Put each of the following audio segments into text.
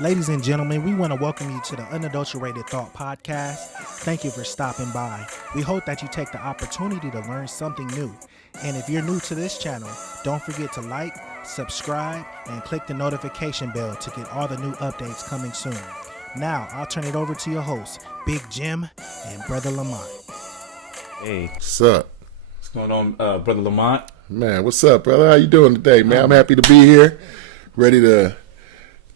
Ladies and gentlemen, we want to welcome you to the Unadulterated Thought Podcast. Thank you for stopping by. We hope that you take the opportunity to learn something new. And if you're new to this channel, don't forget to like, subscribe, and click the notification bell to get all the new updates coming soon. Now, I'll turn it over to your hosts, Big Jim and Brother Lamont. Hey, What's up? what's going on, Brother Lamont? Man, what's up, brother? How you doing today, man? I'm happy to be here. Ready to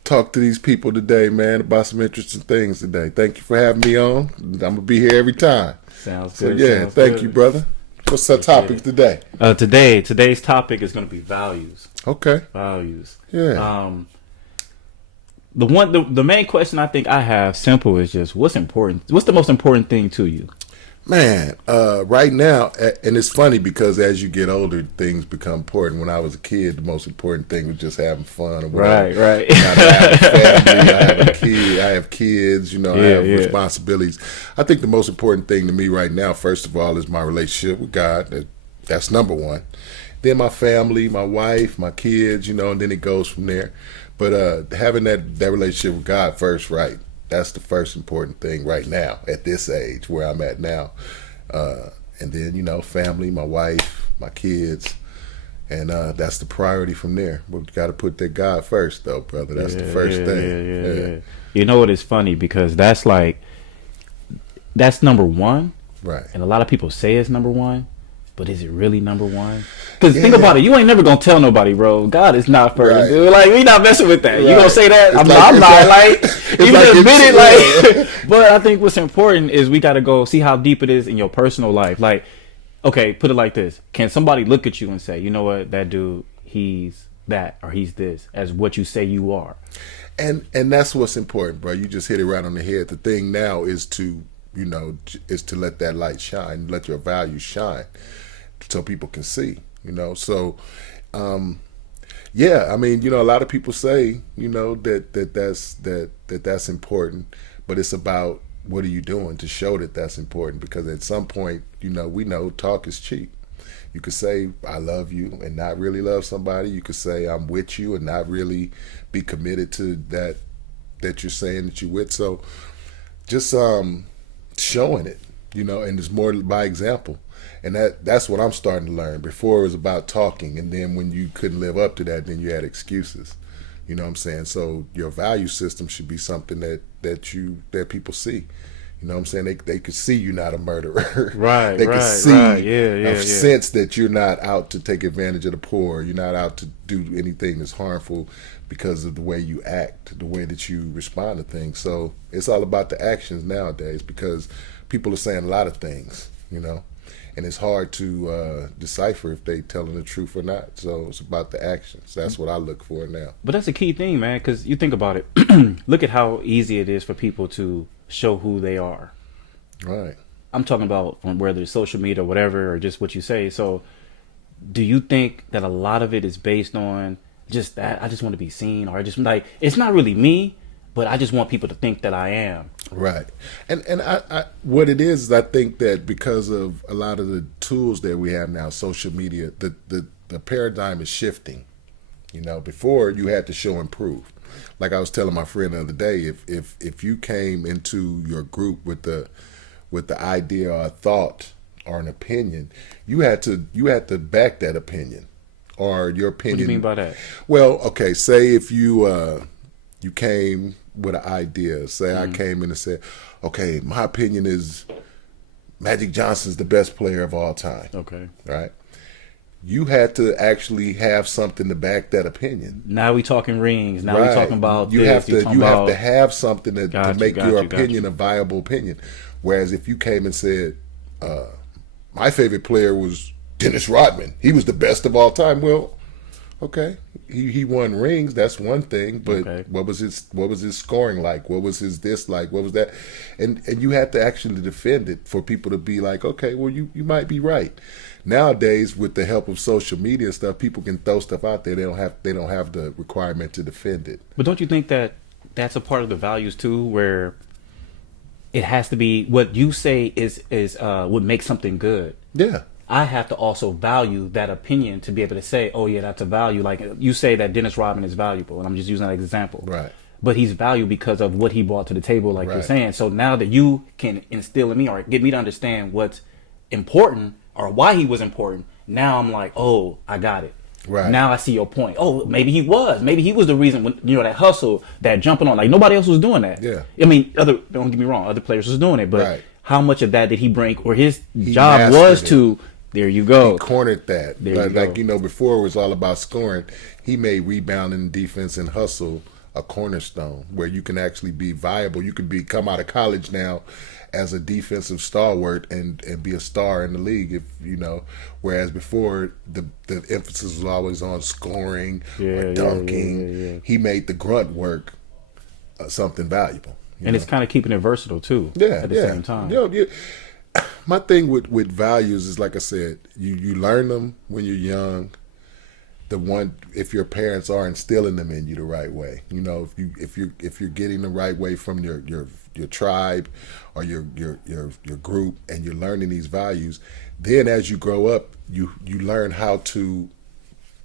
talk to these people today, man, about some interesting things today. Thank you for having me on. I'm going to be here every time. Sounds So, good. yeah, sounds thank good. you, brother. What's the topic today? Today's topic is going to be values. Okay. Values. Yeah. The main question I think I have, simple, is just what's important. What's the most important thing to you? Man, right now, and it's funny because as you get older, things become important. When I was a kid, the most important thing was just having fun. Or whatever. Right. I have a family, I have a kid, I have kids, I have Yeah. responsibilities. I think the most important thing to me right now, first of all, is my relationship with God. That's number one. Then my family, my wife, my kids, and then it goes from there. But having that relationship with God first, right? That's the first important thing right now at this age where I'm at now. And then, family, my wife, my kids, and that's the priority from there. We've got to put that God first, though, brother. That's the first thing. Yeah. You know what is funny, because that's number one. Right. And a lot of people say it's number one, but is it really number one? Because think about it, you ain't never gonna tell nobody, bro. God is not first, Right. dude. Like, we not messing with that. You Right. gonna say that? It's I'm like- not. You like admit it, it's- like. But I think what's important is we gotta go see how deep it is in your personal life. Like, okay, put it like this: can somebody look at you and say, you know what, that dude, he's that or he's this, as what you say you are? And that's what's important, bro. You just hit it right on the head. The thing now is to, is to let that light shine, let your values shine, so people can see. So, yeah. I mean, a lot of people say, that's important, but it's about what are you doing to show that that's important? Because at some point, we know talk is cheap. You could say I love you and not really love somebody. You could say I'm with you and not really be committed to that you're saying that you're with. So just showing it, and it's more by example. And that's what I'm starting to learn. Before it was about talking, and then when you couldn't live up to that, then you had excuses. You know what I'm saying? So your value system should be something that people see. You know what I'm saying? They could see you're not a murderer. Right, They could right, see right. Yeah. sense that you're not out to take advantage of the poor. You're not out to do anything that's harmful because of the way you act, the way that you respond to things. So it's all about the actions nowadays, because people are saying a lot of things, and it's hard to decipher if they telling the truth or not. So it's about the actions. That's what I look for now. But that's a key thing, man, because you think about it. Look at how easy it is for people to show who they are. Right. I'm talking about on whether it's social media or whatever, or just what you say. So do you think that a lot of it is based on just that I just want to be seen, or just like, it's not really me, but I just want people to think that I am? Right. And I what it is I think that because of a lot of the tools that we have now, social media, the paradigm is shifting. Before you had to show and prove. Like I was telling my friend the other day, if you came into your group with the idea or a thought or an opinion, you had to back that opinion, or your opinion. What do you mean by that? Well, okay, say if you came with an idea. Say I came in and said, okay, my opinion is Magic Johnson's the best player of all time. Okay. Right? You had to actually have something to back that opinion. Now we talking rings. Now Right. we talking about you this. have to talking have about, to have something to make your got opinion you. a viable opinion. Whereas if you came and said, my favorite player was Dennis Rodman, he was the best of all time. Well, okay, he won rings. That's one thing, but Okay. what was his scoring like? What was his this like? What was that? And you had to actually defend it for people to be like, okay, well you might be right. Nowadays, with the help of social media and stuff, people can throw stuff out there. They don't have the requirement to defend it. But don't you think that that's a part of the values too, where it has to be what you say is what makes something good? Yeah. I have to also value that opinion to be able to say, oh yeah, that's a value. Like you say that Dennis Rodman is valuable, and I'm just using that example. Right. but he's valued because of what he brought to the table, like you're Right. saying. So now that you can instill in me or get me to understand what's important or why he was important, now I'm like, oh, I got it. Right. Now I see your point. Oh, maybe he was the reason when, you know, that hustle, that jumping on, like nobody else was doing that. Yeah. I mean, don't get me wrong, other players was doing it, but Right. how much of that did he bring, or his He job mastered was it. to, there you go. He cornered that. There you Like, go. you know, before it was all about scoring. He made rebounding, defense, and hustle a cornerstone where you can actually be viable. You could come out of college now as a defensive stalwart and be a star in the league, if you know. Whereas before the emphasis was always on scoring or dunking. Yeah. He made the grunt work something valuable. And it's kind of keeping it versatile too. Yeah, At the same time. You know, my thing with values is, like I said, you learn them when you're young. If your parents are instilling them in you the right way, you know, if you're getting the right way from your tribe or your group, and you're learning these values, then as you grow up, you learn how to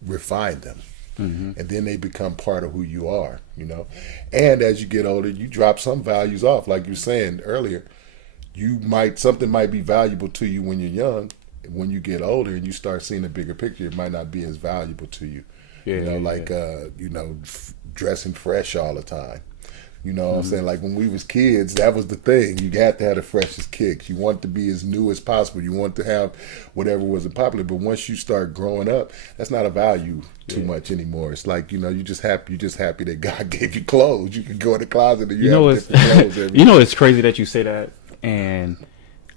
refine them. And then they become part of who you are, you know. And as you get older, you drop some values off, like you were saying earlier. Something might be valuable to you when you're young. When you get older and you start seeing a bigger picture, it might not be as valuable to you. Dressing fresh all the time. You know what I'm saying? Like when we was kids, that was the thing. You had to have the freshest kicks. You want to be as new as possible. You want to have whatever wasn't popular. But once you start growing up, that's not a value too much anymore. It's like, you know, you just happy that God gave you clothes. You can go in the closet and you have different clothes every you know, it's crazy that you say that. And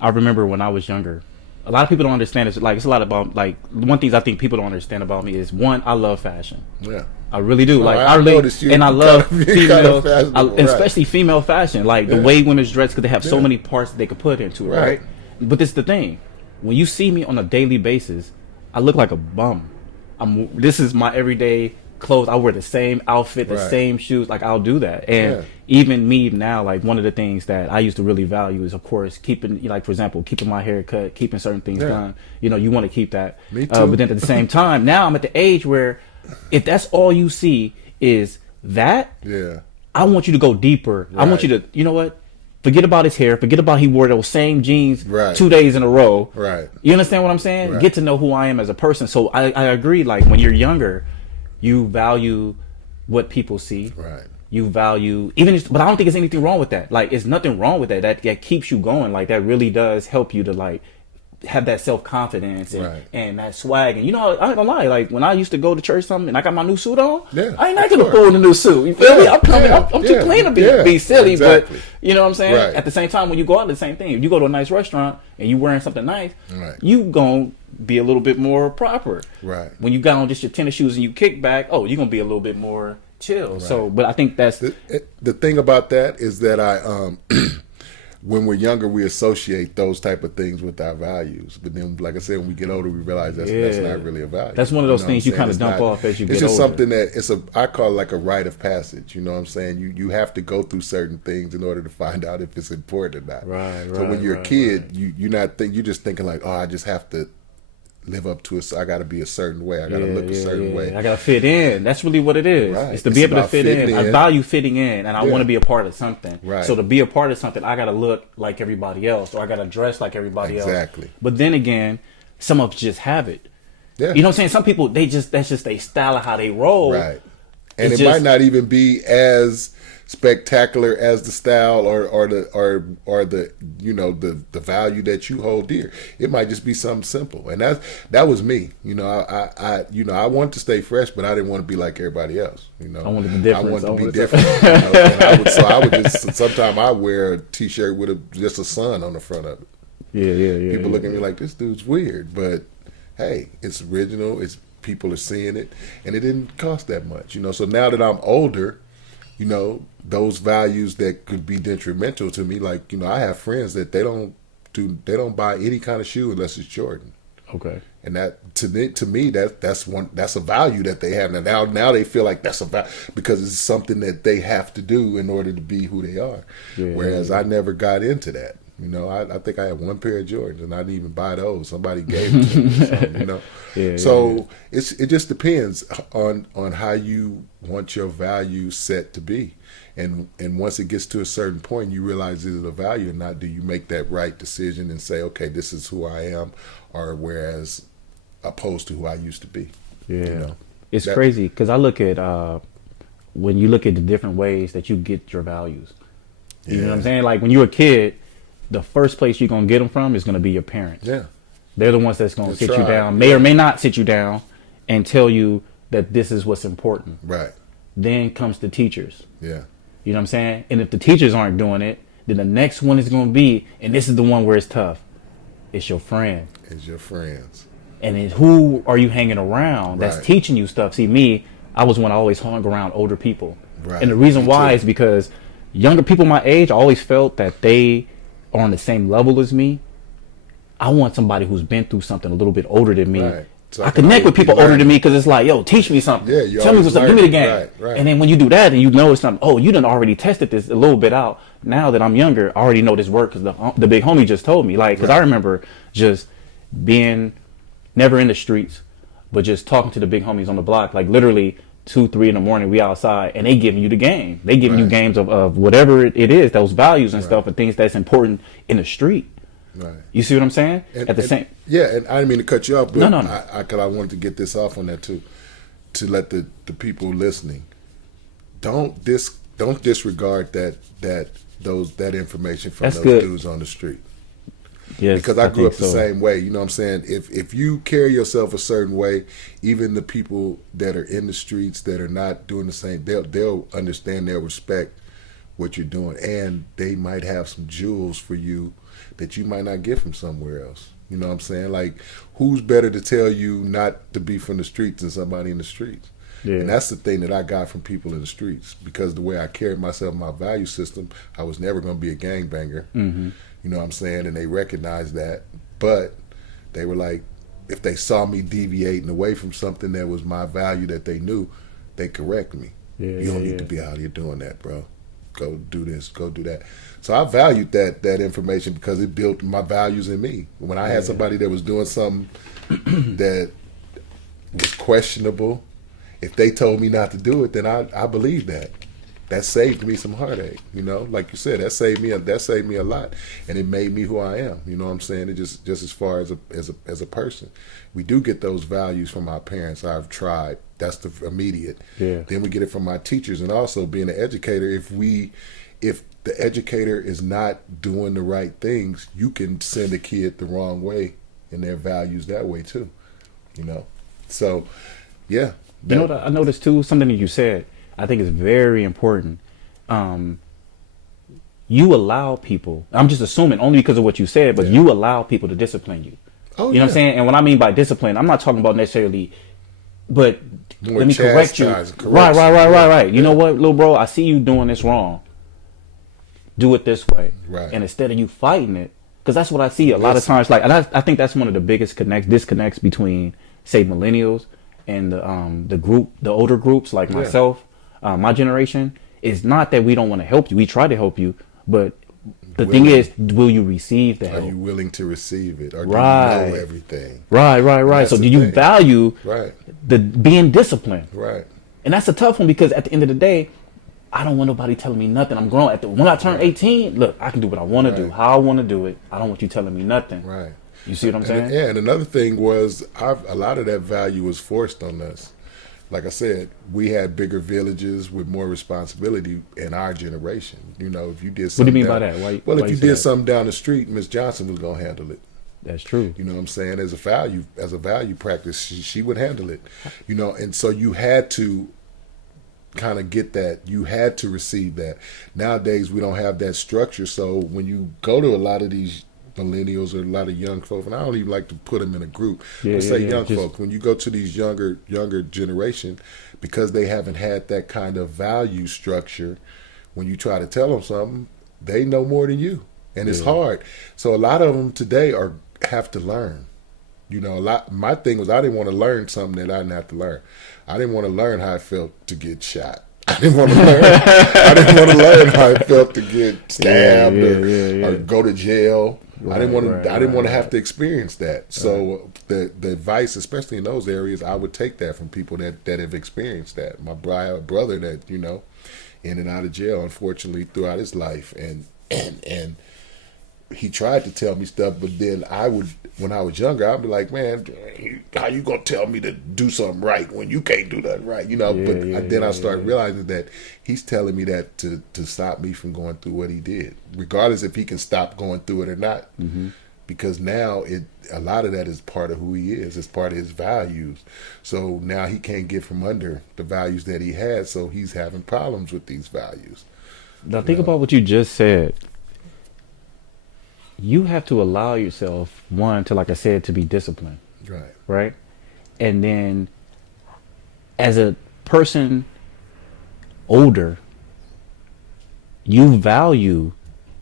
I remember when I was younger, a lot of people don't understand. It's a lot about, like, one things I think people don't understand about me is, one, I love fashion. Yeah. I really do. Like, I noticed you. And I love female, fashionable, especially female fashion. Like the way women's dress, because they have so many parts that they could put into it, right? But this is the thing: when you see me on a daily basis, I look like a bum. This is my everyday clothes. I wear the same outfit, the same shoes. Like, I'll do that. And even me now, like, one of the things that I used to really value is, of course, keeping, like, for example, keeping my hair cut, keeping certain things done. You know, you want to keep that. Me too. But then at the same time, now I'm at the age where, if that's all you see is that, I want you to go deeper. I want you to, you know what? Forget about his hair. Forget about he wore those same jeans 2 days in a row. Right. You understand what I'm saying? Get to know who I am as a person. So I agree. Like, when you're younger, you value what people see. Right. You value but I don't think there's anything wrong with that. Like, it's nothing wrong with that. That keeps you going. Like, that really does help you to, like, have that self-confidence and that swag. And, you know, I ain't gonna lie, like, when I used to go to church something and I got my new suit on, I ain't acting a fool in the new suit. You feel me? I'm too clean to be silly. Exactly. But you know what I'm saying? At the same time, when you go out, the same thing. If you go to a nice restaurant and you wearing something nice, you gonna be a little bit more proper. Right. When you got on just your tennis shoes and you kick back, you're gonna be a little bit more chill. So, but I think that's the thing about that is that when we're younger, we associate those type of things with our values. But then, like I said, when we get older, we realize that's not really a value. That's one of those things you kind of dump off as you get older. It's just something that I call it like a rite of passage. You know what I'm saying? You have to go through certain things in order to find out if it's important or not. Right. So when you're a kid, you're just thinking like, I just have to live up to I got to be a certain way. I got to look a certain way. I got to fit in. That's really what it is. Right. It's to be able to fit in. I value fitting in, and I want to be a part of something. Right. So to be a part of something, I got to look like everybody else, or I got to dress like everybody else. Exactly. But then again, some of us just have it. Yeah. You know what I'm saying? Some people, that's just their style of how they roll. Right. And it might not even be as spectacular as the style or the the value that you hold dear. It might just be something simple, and that was me. You know, I wanted to stay fresh, but I didn't want to be like everybody else. You know, I wanted to be different. I wanted to be different. And I would just sometimes I wear a t-shirt with just a sun on the front of it. Yeah. People look at me like, this dude's weird, but hey, it's original. It's people are seeing it, and it didn't cost that much. You know, so now that I'm older, you know, those values that could be detrimental to me, like, you know, I have friends that they don't buy any kind of shoe unless it's Jordan. Okay. And that to me that's a value that they have now they feel like that's a value because it's something that they have to do in order to be who they are. Whereas I never got into that. You know, I think I had one pair of Jordans, and I didn't even buy those. Somebody gave it to me. Or something, you know. So it just depends on how you want your value set to be, and once it gets to a certain point, you realize is it a value or not. Do you make that right decision and say, okay, this is who I am, or whereas opposed to who I used to be? Yeah, You know? it's crazy because I look at when you look at the different ways that you get your values. You know what I'm saying? Like when you're a kid, the first place you're gonna get them from is gonna be your parents. Yeah. They're the ones that's gonna sit you right. down, may or may not sit you down, and tell you that this is what's important. Right. Then comes the teachers. Yeah. You know what I'm saying? And if the teachers aren't doing it, then the next one is gonna be, and this is the one where it's tough. It's your friend. It's your friends. And then who are you hanging around that's Right. teaching you stuff? See, me, I was one I always hung around older people. Right. And the reason Me why too. is because younger people my age, I always felt that they are on the same level as me. I want somebody who's been through something a little bit older than me. Right. So I connect with people older than me because it's like, yo, teach me something. Yeah, you tell me always what's up. Give me the game. learning. Right. And then when you do that and you know something, oh, you done already tested this a little bit out. Now that I'm younger, I already know this work because the big homie just told me. Like, because I remember just being never in the streets, but just talking to the big homies on the block, like literally 2, 3 in the morning, we outside, and they giving you the game. They giving you games of whatever it is, those values and stuff, and things that's important in the street. Right. You see what I'm saying? Yeah, and I didn't mean to cut you off, but No. Cause I wanted to get this off on that too, to let the people listening don't disregard that information from That's those good. dudes on the street. Yes, Because I grew up think the same way, you know what I'm saying? If you carry yourself a certain way, even the people that are in the streets that are not doing the same, they'll understand, they'll respect what you're doing, and they might have some jewels for you that you might not get from somewhere else. You know what I'm saying? Like, who's better to tell you not to be from the streets than somebody in the streets? Yeah. And that's the thing that I got from people in the streets, because the way I carried myself, my value system, I was never going to be a gangbanger. Mm-hmm. You know what I'm saying? And they recognized that. But they were like, if they saw me deviating away from something that was my value that they knew, they correct me. You don't need to be out here doing that, bro. Go do this, go do that. So I valued that information because it built my values in me. When I had somebody that was doing something that was questionable, if they told me not to do it, then I believed that. That saved me some heartache, you know. Like you said, that saved me a lot, and it made me who I am. You know what I'm saying? It just as far as a person, we do get those values from our parents, our tribe. That's the immediate. Yeah. Then we get it from our teachers, and also being an educator. If the educator is not doing the right things, you can send a kid the wrong way, and their values that way too. You know, so yeah. You know what I noticed too? Something that you said, I think is very important. You allow people, I'm just assuming only because of what you said, but you allow people to discipline you. Oh, you know what I'm saying? And what I mean by discipline, I'm not talking about necessarily, but More let me correct you. chastise, correction. Right. You know what, little bro, I see you doing this wrong. Do it this way. Right. And instead of you fighting it, because that's what I see a lot of times. Like, and I think that's one of the biggest disconnects between, say, millennials and the older groups like myself, my generation, is not that we don't want to help you. We try to help you, but the thing is, will you receive the help? Are you willing to receive it, or do Right. you know everything? Right. That's So the do you thing. value Right, the being disciplined? right. And that's a tough one, because at the end of the day, I don't want nobody telling me nothing. I'm grown. When I turn 18, look, I can do what I want to do, how I want to do it. I don't want you telling me nothing. Right. You see what I'm saying? And another thing was, a lot of that value was forced on us. Like I said, we had bigger villages with more responsibility in our generation. You know, if you did What do something you mean by that? Why if you say did that? something down the street, Miss Johnson was gonna handle it. That's true. You know what I'm saying? As a value practice, she would handle it. You know, and so you had to kind of get that. You had to receive that. Nowadays, we don't have that structure. So when you go to a lot of these millennials or a lot of young folk, and I don't even like to put them in a group. Let's say young folk. When you go to these younger generation, because they haven't had that kind of value structure, when you try to tell them something, they know more than you, and it's hard. So a lot of them today have to learn. You know, my thing was, I didn't want to learn something that I didn't have to learn. I didn't want to learn how it felt to get shot. I didn't want to learn. I didn't want to learn how it felt to get stabbed or go to jail. I didn't want to. I didn't want to have to experience that. So the advice, especially in those areas, I would take that from people that have experienced that. My brother that in and out of jail, unfortunately, throughout his life, and he tried to tell me stuff, but then when I was younger, I'd be like, man, how you gonna tell me to do something right when you can't do nothing right? Then I started realizing that he's telling me that to stop me from going through what he did, regardless if he can stop going through it or not. Mm-hmm. Because now a lot of that is part of who he is. It's part of his values. So now he can't get from under the values that he had. So he's having problems with these values. Now think about what you just said. You have to allow yourself, one, to, like I said, to be disciplined. Right. Right? And then as a person older, you value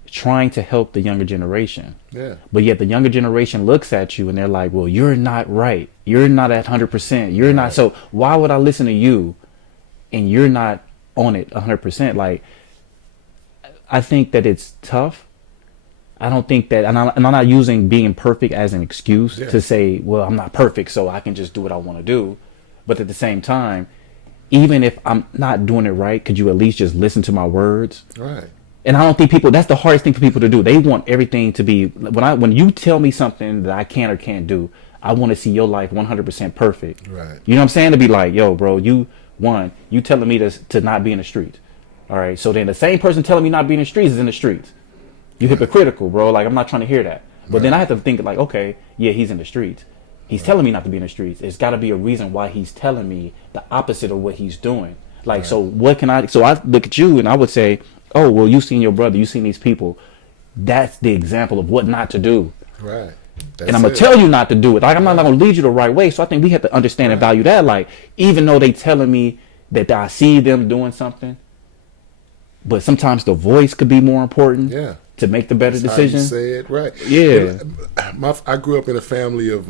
trying to help the younger generation. Yeah. But yet the younger generation looks at you and they're like, well, you're not right. You're not at 100%. You're not. So why would I listen to you and you're not on it 100%? Like, I think that it's tough. I don't think that, and I'm not using being perfect as an excuse to say, well, I'm not perfect, so I can just do what I want to do. But at the same time, even if I'm not doing it right, could you at least just listen to my words? Right. And I don't think that's the hardest thing for people to do. They want everything to be, when you tell me something that I can or can't do, I want to see your life 100% perfect. Right. You know what I'm saying? To be like, yo, bro, you telling me to not be in the streets. All right. So then the same person telling me not be in the streets is in the streets. You hypocritical, bro. Like, I'm not trying to hear that. But then I have to think like, okay, yeah, he's in the streets. He's telling me not to be in the streets. It's got to be a reason why he's telling me the opposite of what he's doing. Like, so what can I? So I look at you and I would say, oh, well, you seen your brother, you seen these people. That's the example of what not to do. Right. And I'm gonna tell you not to do it. Like, I'm not gonna lead you the right way. So I think we have to understand and value that. Like, even though they telling me that I see them doing something, but sometimes the voice could be more important. Yeah. To make the better decision. How you say it, right? Yeah. I grew up in a family of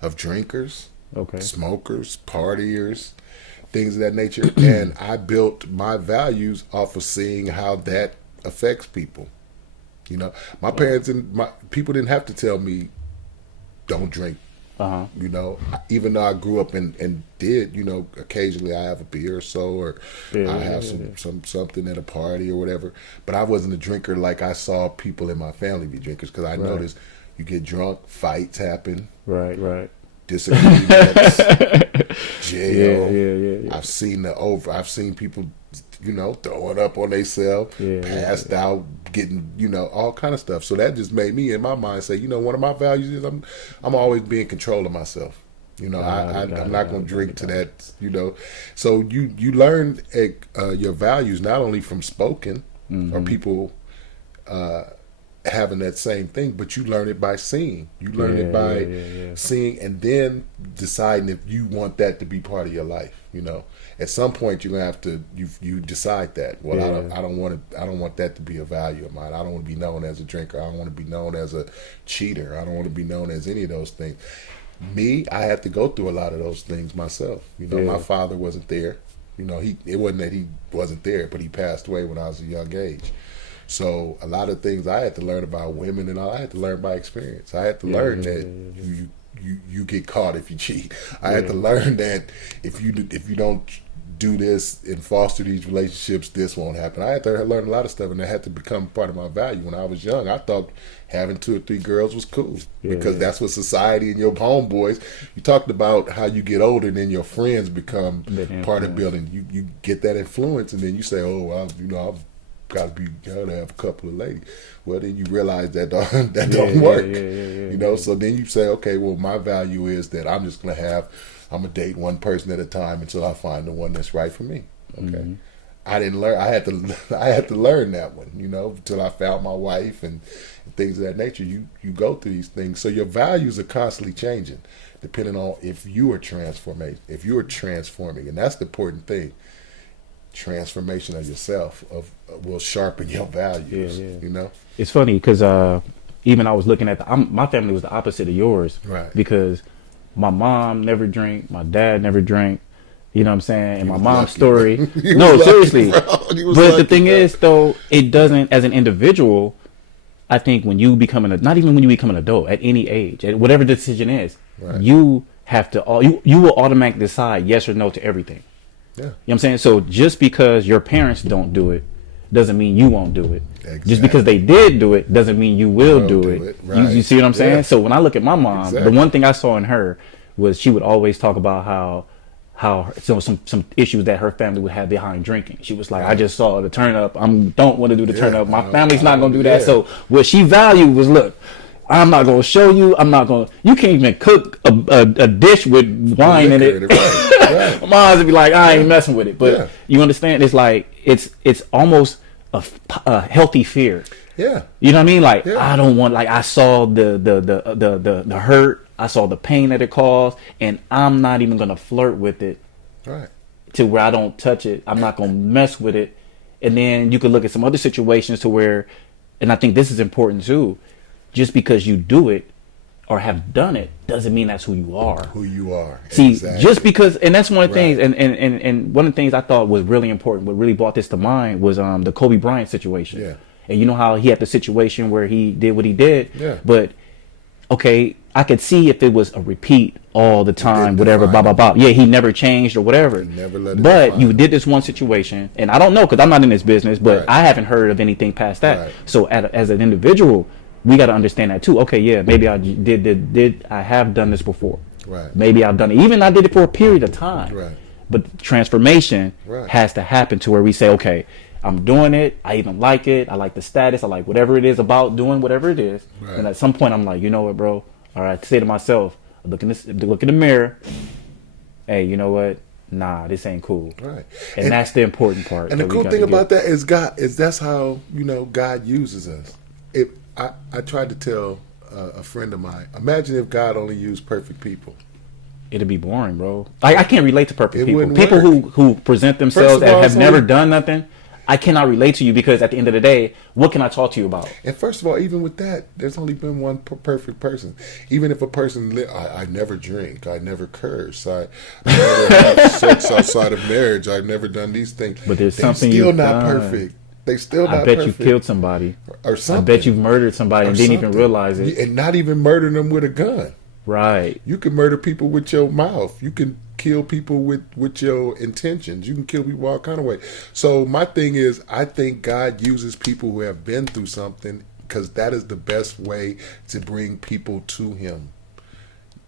of drinkers, okay, smokers, partiers, things of that nature, and I built my values off of seeing how that affects people. You know, my parents and my people didn't have to tell me don't drink. You know, even though I grew up and did, occasionally I have a beer or so, or I have something at a party or whatever. But I wasn't a drinker like I saw people in my family be drinkers, because I noticed you get drunk, fights happen. Right. Disagreements, jail. Yeah. I've seen people, throwing up on themselves, passed out, getting, all kind of stuff. So that just made me, in my mind, say, one of my values is I'm always be in control of myself. I'm not going to drink to that, So you learn your values not only from spoken or people having that same thing, but you learn it by seeing. You learn it by seeing, and then deciding if you want that to be part of your life. At some point you're gonna have to you decide that. Well, I don't want that to be a value of mine. I don't want to be known as a drinker. I don't want to be known as a cheater. I don't want to be known as any of those things. Me, I had to go through a lot of those things myself. My father wasn't there. It wasn't that he wasn't there, but he passed away when I was a young age. So a lot of things I had to learn about women and all, I had to learn by experience. I had to learn that you get caught if you cheat. I had to learn that if you don't do this and foster these relationships, this won't happen. I had to learn a lot of stuff, and that had to become part of my value. When I was young, I thought having 2 or 3 girls was cool because that's what society and your homeboys. You talked about how you get older and then your friends become part of building. You get that influence, and then you say, "Oh, I've got to have a couple of ladies." Well, then you realize that don't work. So then you say, okay, well, my value is that I'm gonna date one person at a time until I find the one that's right for me. Okay. I didn't learn. I had to learn that one, until I found my wife and things of that nature. You go through these things, so your values are constantly changing, depending on if you are transforming, and that's the important thing. Transformation of yourself will sharpen your values. It's funny because even I was looking at my family was the opposite of yours, right? Because my mom never drank, my dad never drank, You know what I'm saying? And my was mom's lucky, story. bro. You No, was lucky, seriously. bro. You was But the lucky, thing bro. is, though, it doesn't, as an individual, I think when you become not even when you become an adult, at any age, at whatever the decision is, Right. you have to, you will automatically decide yes or no to everything. Yeah. You know what I'm saying? So just because your parents don't do it doesn't mean you won't do it. Exactly. Just because they did do it doesn't mean you will do it. You Right. see what I'm saying? Yeah. So when I look at my mom, Exactly. the one thing I saw in her was she would always talk about how some issues that her family would have behind drinking. She was like, I just saw the turn up. Don't want to do the turn up. My family's not going to do that. Yeah. So what she valued was, look, I'm not going to show you. You can't even cook a dish with wine in it. Right. My mom would be like, I ain't messing with it. But you understand? It's like, it's almost a healthy fear. Yeah. You know what I mean? Like, Yeah. I don't want, like, I saw the hurt. I saw the pain that it caused, and I'm not even going to flirt with it Right. to where I don't touch it. I'm not going to mess with it. And then you could look at some other situations to where, and I think this is important too, just because you do it or have done it doesn't mean that's who you are. Who you are. See, Exactly. just because, and that's one of the Right. things, and one of the things I thought was really important, what really brought this to mind was the Kobe Bryant situation. Yeah. And you know how he had the situation where he did what he did? Yeah. But, okay, I could see if it was a repeat all the time, didn't whatever, blah, define blah, it. blah. Yeah, he never changed or whatever. He never let it But define you it. did this one situation, and I don't know because I'm not in this business, but Right. I haven't heard of anything past that. Right. So as an individual, we got to understand that too. Okay, yeah, maybe I I have done this before. Right. Maybe I've done it. Even I did it for a period of time. Right. But transformation Right. has to happen to where we say, okay, I'm doing it. I even like it. I like the status. I like whatever it is about doing whatever it is. Right. And at some point, I'm like, you know what, bro? All right, I say to myself, look in the mirror. Hey, you know what? Nah, this ain't cool. Right. And that's the important part. And the that we cool gotta thing get. about that is that's how, God uses us. I tried to tell a friend of mine, imagine if God only used perfect people. It'd be boring, bro. I can't relate to perfect It people. wouldn't People work. who present themselves First of that all, have it's never only- done nothing. I cannot relate to you because at the end of the day, what can I talk to you about? And first of all, even with that, there's only been one perfect person. Even if a person, I never drink, I never curse, I never have sex outside of marriage, I've never done these things. But there's They're something still you've not done. perfect. They still not I bet perfect. you killed somebody. Or I something. bet you've murdered somebody Or and didn't even something. realize it. And not even murder them with a gun. Right. You can murder people with your mouth. You can kill people with your intentions. You can kill people all kind of ways. So my thing is, I think God uses people who have been through something because that is the best way to bring people to Him.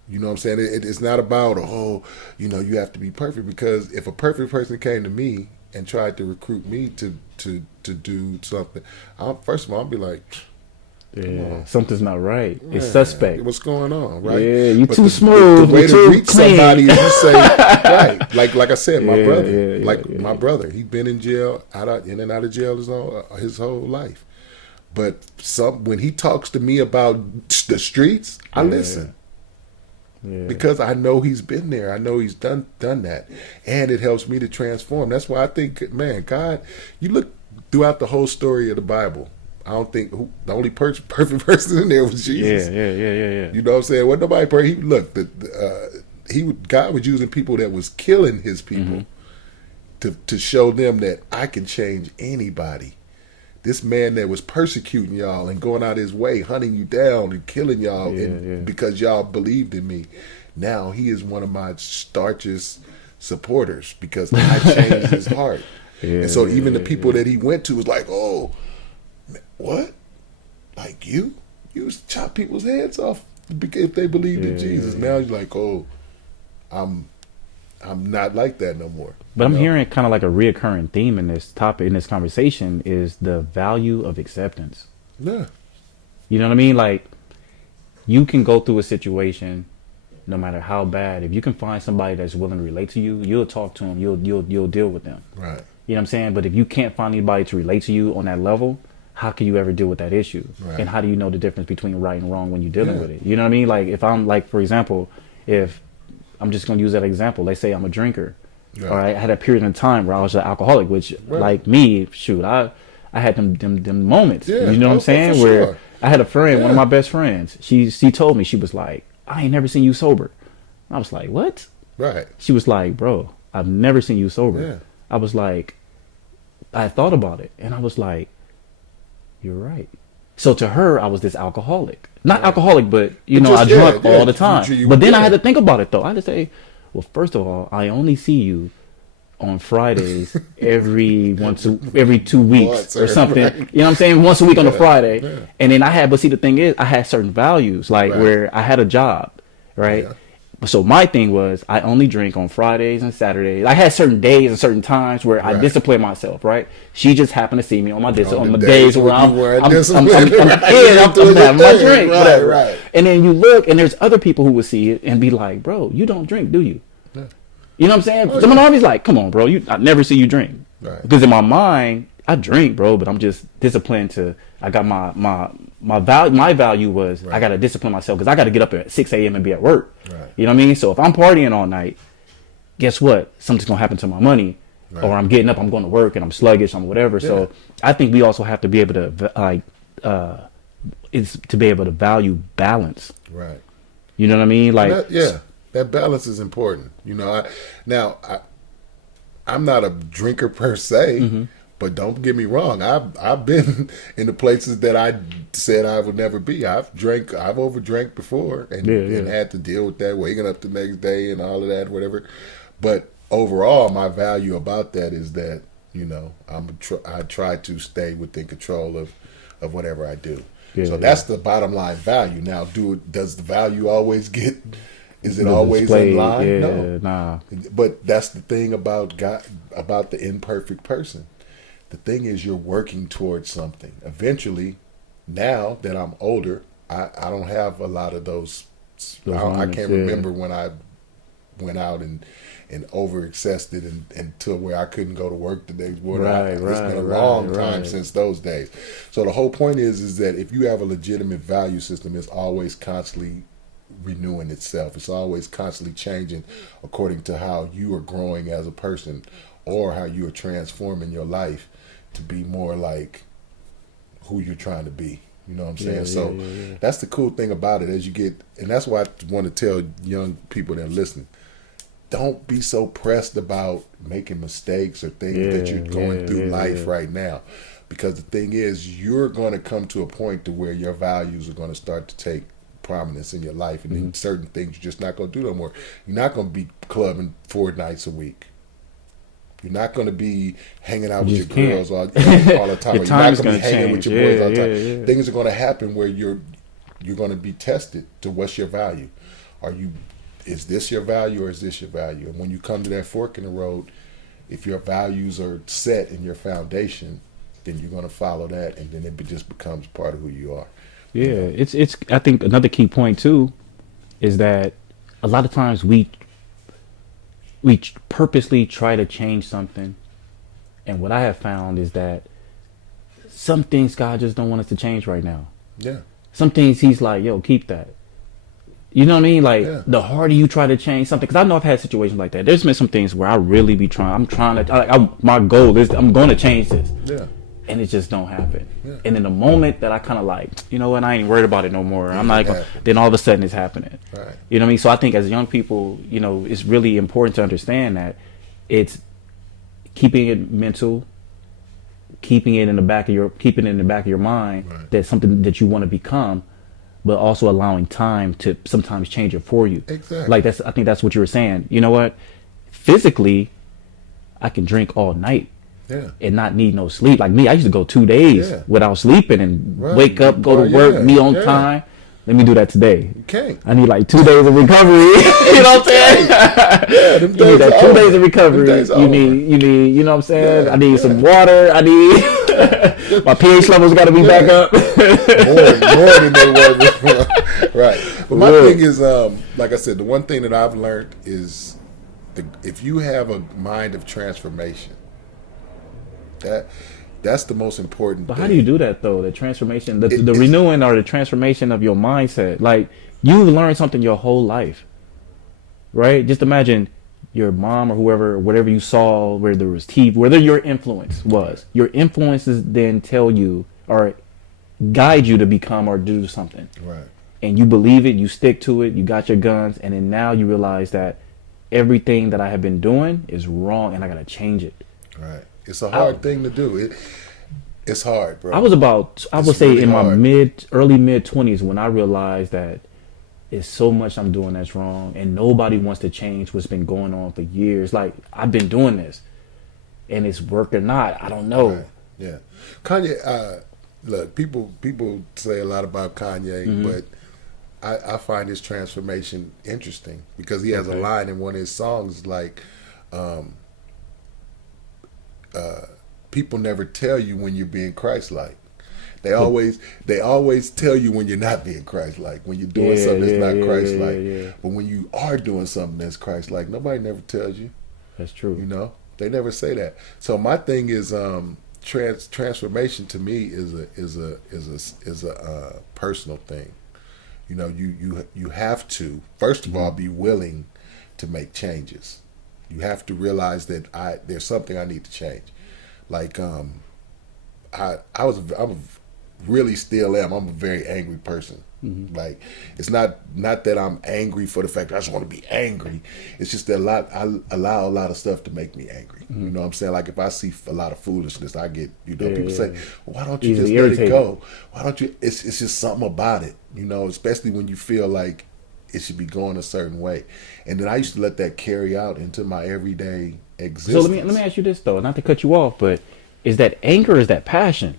You know what I'm saying? It's not about, you have to be perfect, because if a perfect person came to me and tried to recruit me to do something, first of all, I'll be like, Yeah, something's not right. It's "Man, suspect. What's going on, right?" Yeah, you But too the smooth. way You to too reach clean. somebody is you say, right? Like I said, my Yeah, brother, yeah, my brother, he's been in jail, in and out of jail his whole life. But when he talks to me about the streets, I listen. Yeah. Because I know he's been there. I know he's done that. And it helps me to transform. That's why I think, man, God, you look throughout the whole story of the Bible, I don't think the only perfect person in there was Jesus. Yeah. You know what I'm saying? What nobody perfect. God was using people that was killing his people to show them that I can change anybody. This man that was persecuting y'all and going out his way, hunting you down and killing y'all because y'all believed in me. Now he is one of my staunchest supporters because I changed his heart. And so even the people that he went to was like, oh, what? Like you used to chop people's heads off if they believed in Jesus. Now he's like, oh, I'm not like that no more. But I'm hearing kind of like a reoccurring theme in this topic, in this conversation, is the value of acceptance. Yeah. You know what I mean? Like, you can go through a situation, no matter how bad. If you can find somebody that's willing to relate to you, you'll talk to them. You'll deal with them. Right. You know what I'm saying? But if you can't find anybody to relate to you on that level, how can you ever deal with that issue? Right. And how do you know the difference between right and wrong when you're dealing with it? You know what I mean? Like, if I'm like, for example, if I'm just going to use that example, let's say I'm a drinker. Yeah. Or I had a period of time where I was an alcoholic, which like me, shoot, I had them moments. Yeah, you know what I'm saying? for Where sure. I had a friend, one of my best friends. She told me, she was like, I ain't never seen you sober. I was like, what? Right. She was like, bro, I've never seen you sober. Yeah. I was like, I thought about it, and I was like, you're right. So to her, I was this alcoholic. Not alcoholic, but, you know, I drunk all the time. But then I had to think about it, though. I had to say, well, first of all, I only see you on Fridays every 2 weeks or something. Right. You know what I'm saying? Once a week on a Friday. Yeah. And then but see, the thing is, I had certain values, like where I had a job, right? Yeah. So my thing was, I only drink on Fridays and Saturdays. I had certain days and certain times where I discipline myself, right? She just happened to see me on my days where I'm having my drink, whatever. Right. And then you look, and there's other people who would see it and be like, bro, you don't drink, do you? Yeah. You know what I'm saying? Oh, someone always like, come on, bro, I never see you drink. Right. Because in my mind, I drink, bro, but I'm just disciplined to. I got my value was I got to discipline myself because I got to get up at 6 a.m. and be at work. Right. You know what I mean? So if I'm partying all night, guess what? Something's gonna happen to my money, or I'm getting up, I'm going to work, and I'm sluggish, I'm whatever. Yeah. So I think we also have to be able to is to be able to value balance. Right. You know what I mean? Like that balance is important. You know, I'm not a drinker per se. Mm-hmm. But don't get me wrong. I've been in the places that I said I would never be. I've overdrank before and had to deal with that, waking up the next day and all of that, whatever. But overall, my value about that is that, you know, I try to stay within control of whatever I do. Yeah, so that's the bottom line value. Now, does the value always get? Is it always displayed in line? Yeah, no. Nah. But that's the thing about the imperfect person. The thing is, you're working towards something. Eventually, now that I'm older, I don't have a lot of those. I can't remember when I went out and overexcessed it until where I couldn't go to work the next morning. It's been a long time since those days. So the whole point is that if you have a legitimate value system, it's always constantly renewing itself. It's always constantly changing according to how you are growing as a person or how you are transforming your life to be more like who you're trying to be. You know what I'm saying? Yeah, that's the cool thing about it as you get, and that's why I want to tell young people that are listening, don't be so pressed about making mistakes or things that you're going through life right now. Because the thing is, you're going to come to a point to where your values are going to start to take prominence in your life. And then certain things you're just not going to do no more. You're not going to be clubbing 4 nights a week. You're not going to be hanging out with your girls all the time. You're not going to be hanging with your boys all the time. Yeah. Things are going to happen where you're going to be tested to what's your value. Is this your value or is this your value? And when you come to that fork in the road, if your values are set in your foundation, then you're going to follow that, and then it just becomes part of who you are. Yeah, it's. I think another key point too is that a lot of times we purposely try to change something, and what I have found is that some things God just don't want us to change right now. Yeah. Some things He's like, yo, keep that. You know what I mean? Like the harder you try to change something, because I know I've had situations like that. There's been some things where I really be trying. I'm trying to. My goal is I'm going to change this. Yeah. And it just don't happen. Yeah. And in the moment that I kind of like, you know what, I ain't worried about it no more. I'm not. Then all of a sudden it's happening. Right. You know what I mean? So I think as young people, you know, it's really important to understand that it's keeping it mental, keeping it in the back of your mind. Right. That's something that you want to become, but also allowing time to sometimes change it for you. Exactly. Like I think that's what you were saying. You know what? Physically, I can drink all night. Yeah. And not need no sleep. Like me, I used to go 2 days without sleeping and wake up, go to work, be on time. Let me do that today. You can't. I need like 2 days of recovery. You know what I'm saying? Yeah, you need that 2 days of recovery. You need, you know what I'm saying? Yeah, I need some water. I need my pH levels got to be back up. more than they were before. Right. But my thing is, like I said, the one thing that I've learned is if you have a mind of transformation, that's the most important thing. How do you do that though? The transformation, the renewing or the transformation of your mindset. Like you've learned something your whole life, right? Just imagine your mom or whoever, whatever you saw, where there was TV, whether your influences then tell you or guide you to become or do something. Right. And you believe it, you stick to it, you got your guns, and then now you realize that everything that I have been doing is wrong and I gotta change it. Right. It's a hard thing to do. It's hard, bro. I was about, I would It's say really in my hard. early mid 20s when I realized that it's so much I'm doing that's wrong and nobody wants to change what's been going on for years. Like, I've been doing this and it's work or not. I don't know. Right. Yeah. Kanye, look, people say a lot about Kanye, but I find his transformation interesting because he has a line in one of his songs like, people never tell you when you're being Christ-like. They always tell you when you're not being Christ-like, when you're doing something that's not Christ-like. Yeah. But when you are doing something that's Christ-like, nobody never tells you. That's true. You know, they never say that. So my thing is, transformation to me is a personal thing. You know, you have to first of all be willing to make changes. You have to realize that there's something I need to change. Like I'm really still am. I'm a very angry person. Like it's not that I'm angry for the fact that I just want to be angry. It's just that I allow a lot of stuff to make me angry. You know what I'm saying? Like if I see a lot of foolishness, I get, people say, well, why don't you just let it go? Why don't you? It's just something about it, you know, especially when you feel like it should be going a certain way. And then I used to let that carry out into my everyday existence. So let me ask you this though, not to cut you off, but is that anger or is that passion?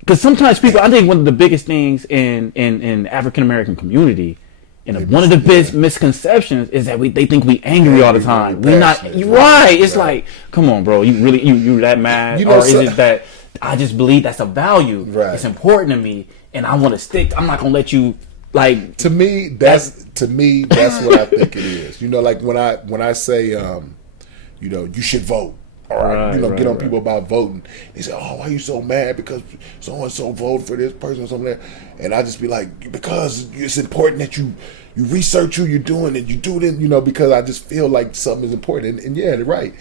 Because sometimes people, I think one of the biggest things in African American community, and one of the biggest misconceptions is that they think we angry all the time. We're not right. It's like, come on, bro, you that mad, you know, or is it that I just believe that's a value? Right. It's important to me, and I want to stick. I'm not gonna let you like. To me, that's what I think it is. You know, like when I say, you know, you should vote. Or get on people about voting. They say, "Oh, why are you so mad because so and so voted for this person or something?" There. And I just be like, "Because it's important that you research who you're doing and you do it." You know, because I just feel like something is important. And yeah, they're right.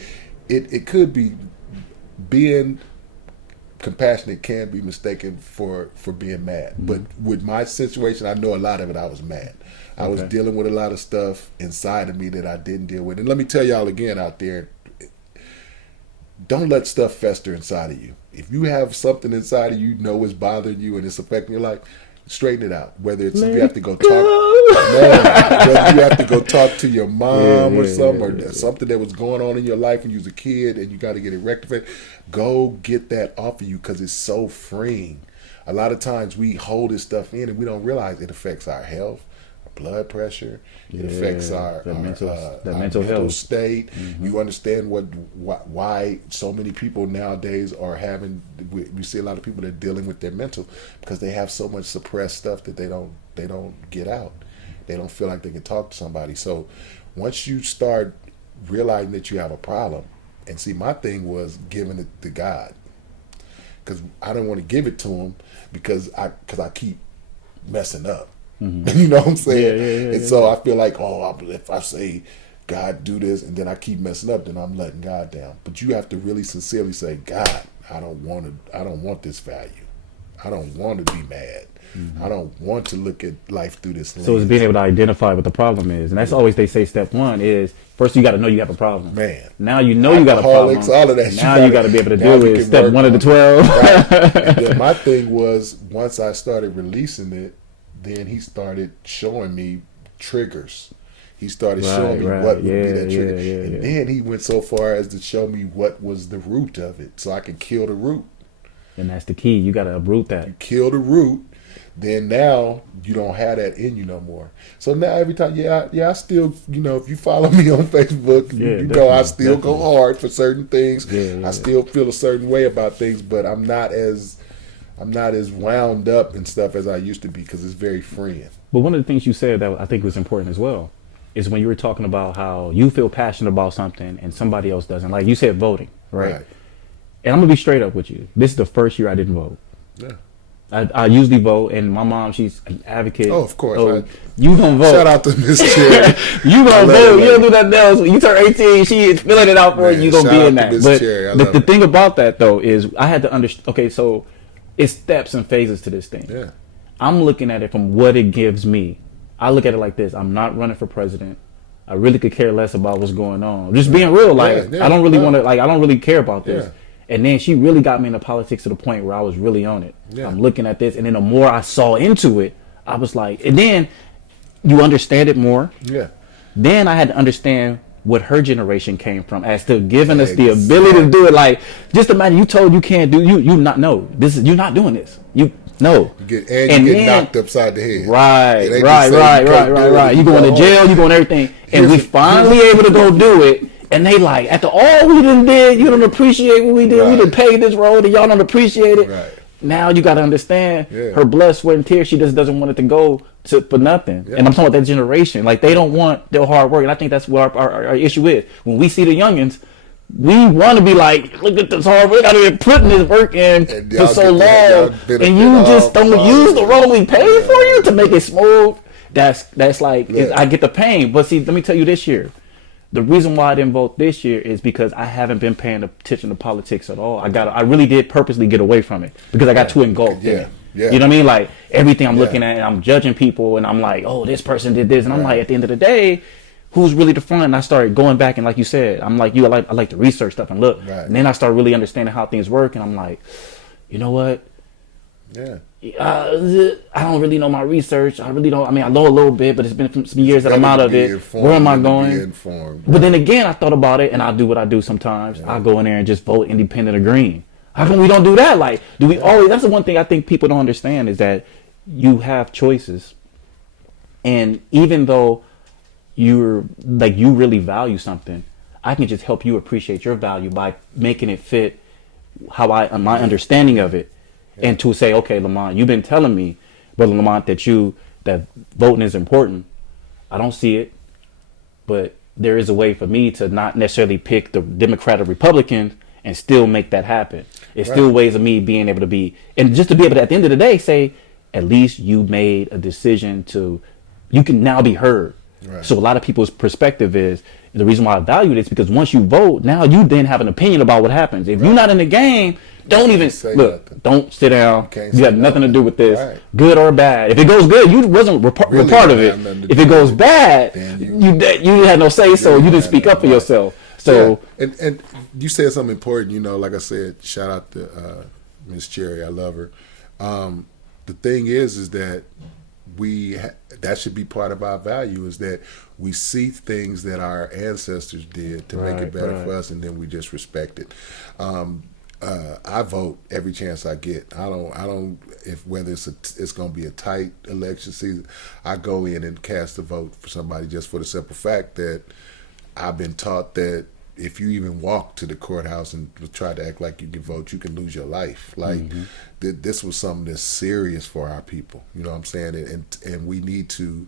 It could be being compassionate can be mistaken for being mad. But with my situation, I know a lot of it. I was mad. I was dealing with a lot of stuff inside of me that I didn't deal with. And let me tell y'all again out there. Don't let stuff fester inside of you. If you have something inside of you know is bothering you and it's affecting your life, straighten it out. Whether it's you have to go talk, whether you have to go talk to your mom or something, or something that was going on in your life when you was a kid and you got to get it rectified, go get that off of you because it's so freeing. A lot of times we hold this stuff in and we don't realize it affects our health, blood pressure. It affects our mental health state. You understand why so many people nowadays are having. We see a lot of people that are dealing with their mental because they have so much suppressed stuff that they don't get out. They don't feel like they can talk to somebody. So once you start realizing that you have a problem, and see, my thing was giving it to God because I don't want to give it to him because I keep messing up. You know what I'm saying? And so I feel like, if I say, God, do this, and then I keep messing up, then I'm letting God down. But you have to really sincerely say, God, I don't want this value. I don't want to be mad. I don't want to look at life through this lens. So it's being able to identify what the problem is. And that's always they say step one is, first you got to know you have a problem. Man. Now you know you got a problem. All of that. Now you got to be able to deal with step 1 of the 12. Right. And then my thing was, once I started releasing it, then he started showing me triggers. He started showing me what would be that trigger. And then he went so far as to show me what was the root of it so I could kill the root. And that's the key. You got to uproot that. You kill the root, then now you don't have that in you no more. So now every time, I still, if you follow me on Facebook, you know I still go hard for certain things. I still feel a certain way about things, but I'm not as wound up and stuff as I used to be because it's very freeing. But one of the things you said that I think was important as well is when you were talking about how you feel passionate about something and somebody else doesn't. Like you said, voting, right? And I'm going to be straight up with you. This is the first year I didn't vote. Yeah. I usually vote, and my mom, she's an advocate. Oh, of course. You gonna vote. Shout out to Miss Cherry. You gonna vote. You don't do nothing else. When you turn 18, she is filling it out for you. You gonna be in that. But the thing about that, though, is I had to understand. Okay, so it's steps and phases to this thing. Yeah. I'm looking at it from what it gives me. I look at it like this. I'm not running for president. I really could care less about what's going on. Just being real, like I don't really want to, like I don't really care about this. And then she really got me into politics to the point where I was really on it. I'm looking at this, and then the more I saw into it, I was like, and then you understand it more. Then I had to understand what her generation came from as to giving us the ability to do it. Like, just imagine you told you can't do you not know this is you're not doing this. You get knocked upside the head. Right. You going to jail, you going to everything. And we finally able to go do it. And they like, after all we done did, you don't appreciate what we did. We done paid this road and y'all don't appreciate it. Now you got to understand her blood, sweat, and tears. She just doesn't want it to go for nothing. And I'm talking about that generation. Like, they don't want their hard work. And I think that's what our issue is. When we see the youngins, we want to be like, look at this hard work. I've been putting this work in for so long. And you just don't use the road we paid for you to make it smooth. That's like, I get the pain. But see, let me tell you this year. The reason why I didn't vote this year is because I haven't been paying attention to politics at all. I really did purposely get away from it because I got too engulfed in it. You know what I mean? Like, everything I'm looking at, and I'm judging people, and I'm like, oh, this person did this, and I'm like, at the end of the day, who's really the front? And I started going back, and like you said, I'm like you. I like to research stuff and look, and then I started really understanding how things work, and I'm like, you know what? I don't really know my research. I really don't. I mean, I know a little bit, but it's been some years that I'm out of it. Where am I going? But then again, I thought about it, and I do what I do sometimes. I go in there and just vote independent or green. How come we don't do that? Like, do we always? That's the one thing I think people don't understand is that you have choices, and even though you really value something, I can just help you appreciate your value by making it fit how my understanding of it. And to say, okay, Lamont, you've been telling me, Brother Lamont, that voting is important. I don't see it, but there is a way for me to not necessarily pick the Democrat or Republican and still make that happen. It's still ways of me being able to be, and just to be able to, at the end of the day, say, at least you made a decision you can now be heard. So a lot of people's perspective is, the reason why I value this because once you vote, now you then have an opinion about what happens. If you're not in the game, don't even look. Don't sit down. You have nothing to do with this, good or bad. If it goes good, you wasn't really part of it. If it goes bad, you had no say, so you didn't speak up for yourself. So and you said something important. You know, like I said, shout out to Miss Cherry. I love her. The thing is that that should be part of our value is that we see things that our ancestors did to make it better for us, and then we just respect it. I vote every chance I get. I don't. If whether it's going to be a tight election season, I go in and cast a vote for somebody just for the simple fact that I've been taught that if you even walk to the courthouse and try to act like you can vote, you can lose your life. Like this was something that's serious for our people. You know what I'm saying? And we need to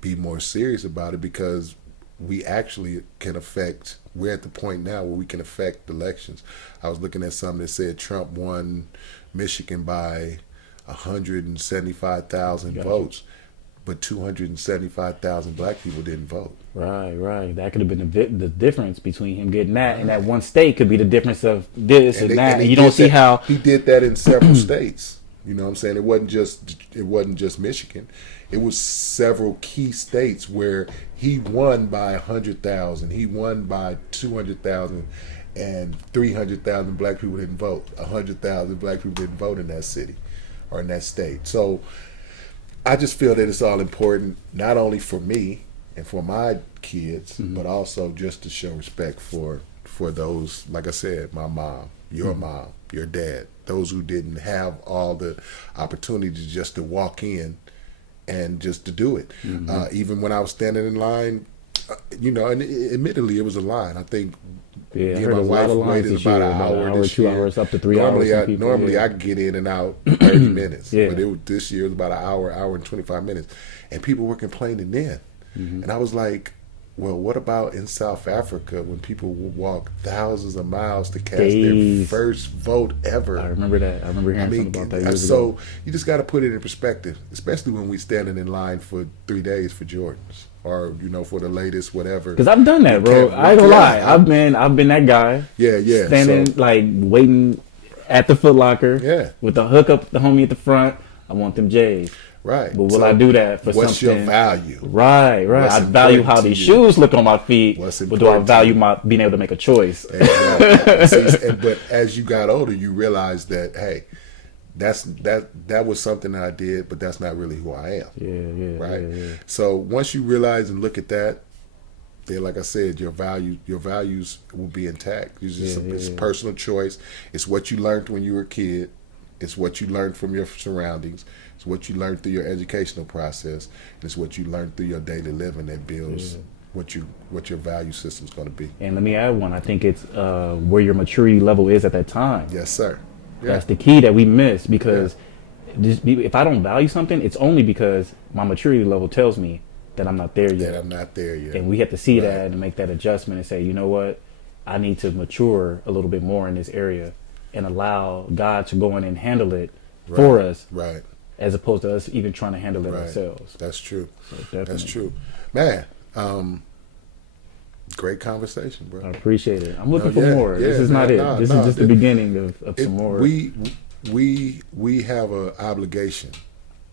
be more serious about it because we actually can affect. We're at the point now where we can affect elections. I was looking at something that said Trump won Michigan by 175,000 votes, but 275,000 black people didn't vote. Right. That could have been the difference between him getting that and that one state could be the difference of this and that. And you don't see how he did that in several states. You know what I'm saying? It wasn't just Michigan. It was several key states where he won by 100,000. He won by 200,000, and 300,000 black people didn't vote. 100,000 black people didn't vote in that city or in that state. So I just feel that it's all important, not only for me and for my kids, but also just to show respect for those, like I said, my mom, your mom, your dad, those who didn't have all the opportunities just to walk in and just to do it. Even when I was standing in line, and admittedly it was a line. I think me and my wife waited about an hour this 2 year. hours, up to 3 hours. Normally I get in and out 30 minutes, but this year it was about an hour and 25 minutes, and people were complaining then. And I was like, well, what about in South Africa when people would walk thousands of miles to cast their first vote ever? I remember that. I remember hearing something about that years ago. So you just got to put it in perspective, especially when we standing in line for 3 days for Jordans or for the latest whatever. Because I've done that, bro. I ain't gonna lie. I've been that guy. Yeah. Standing waiting at the Foot Locker. Yeah. With the hook up, the homie at the front. I want them J's. Right. But will I do that for what's something? your value? Right. What's I value how important these to you? shoes look on my feet. What's But do I important to value you? my being able to make a choice? Exactly. See, but as you got older, you realize that, hey, that was something that I did, but that's not really who I am. Yeah. Right. Yeah. So once you realize and look at that, then, like I said, your values will be intact. It's a personal choice. It's what you learned when you were a kid. It's what you learned from your surroundings. It's what you learned through your educational process. And it's what you learned through your daily living that builds what your value system is going to be. And let me add one. I think it's where your maturity level is at that time. Yes, sir. Yeah. That's the key that we miss, because if I don't value something, it's only because my maturity level tells me that I'm not there yet. That I'm not there yet. And we have to see Right. that and make that adjustment and say, you know what, I need to mature a little bit more in this area and allow God to go in and handle it for us, Right. as opposed to us even trying to handle it Right. ourselves. That's true. So definitely. That's true. Man, great conversation, bro. I appreciate it. I'm looking No, for yeah, more. yeah, This is man, not it. no, This no, is just the beginning of some more. We have an obligation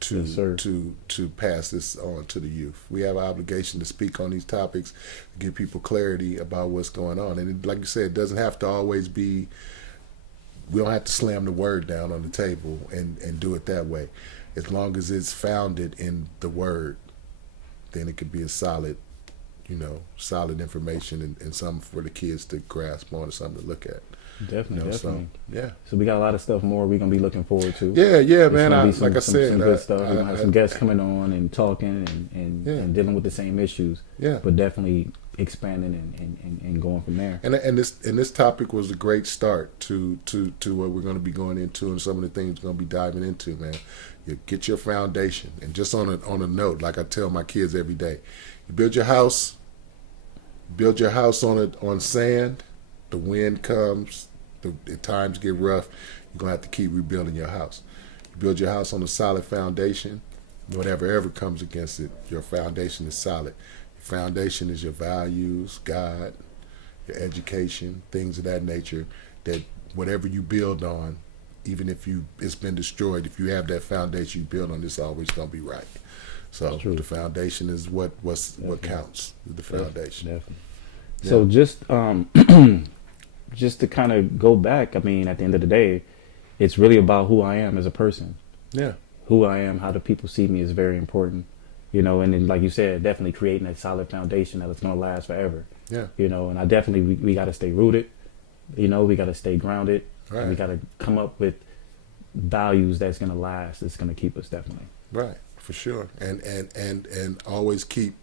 to Yes, sir. to pass this on to the youth. We have an obligation to speak on these topics, to give people clarity about what's going on. And it, like you said, it doesn't have to always be. We don't have to slam the word down on the table and do it that way. As long as it's founded in the word, then it could be a solid information and something for the kids to grasp on, or something to look at. Definitely. So, yeah. So we got a lot of stuff more we're gonna be looking forward to. Yeah, There's man. gonna I, be some, like I said, some good stuff. We're gonna have some I- guests coming on and talking and Yeah. dealing with the same issues. Yeah. But definitely expanding and going from there. And this topic was a great start to what we're going to be going into, and some of the things we're going to be diving into, man. You get your foundation, and just on a note, like I tell my kids every day, you build your house on sand. The wind comes, the times get rough. You're gonna have to keep rebuilding your house. You build your house on a solid foundation. Whatever ever comes against it, your foundation is solid. Your foundation is your values, God, your education, things of that nature. That whatever you build on, even if it's been destroyed, if you have that foundation you build on, it's always gonna be right. So True. the foundation is what counts. The foundation. Definitely. Yeah. So just to kind of go back, I mean, at the end of the day, it's really about who I am as a person. Yeah. Who I am, how do people see me is very important. And then, like you said, definitely creating a solid foundation that it's going to last forever. Yeah. And I definitely, we got to stay rooted. We got to stay grounded. Right. And we got to come up with values that's going to last. That's going to keep us definitely. Right, for sure. And always keep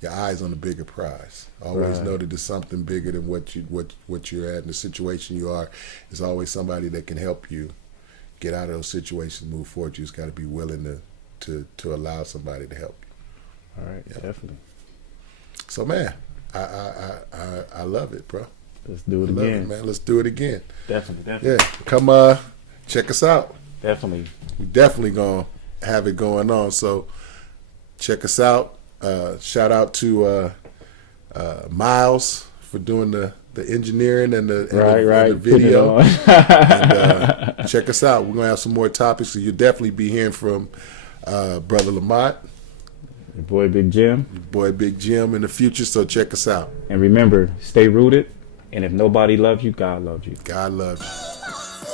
your eyes on the bigger prize. Always Right. know that there's something bigger than what you're at, and the situation you are. There's always somebody that can help you get out of those situations, move forward. You just got to be willing to allow somebody to help you. All right, Yeah. definitely. So, man, I love it, bro. Let's do it I love again. it, man. Let's do it again. Definitely. Yeah, come check us out. Definitely. We definitely gonna have it going on. So check us out. Shout out to Miles for doing the engineering and the Right. Putting it video. on. And, check us out. We're gonna have some more topics, so you'll definitely be hearing from Brother Lamont, Your boy Big Jim. your boy Big Jim in the future. So check us out. And remember, stay rooted. And if nobody loves you, God loves you. God loves you.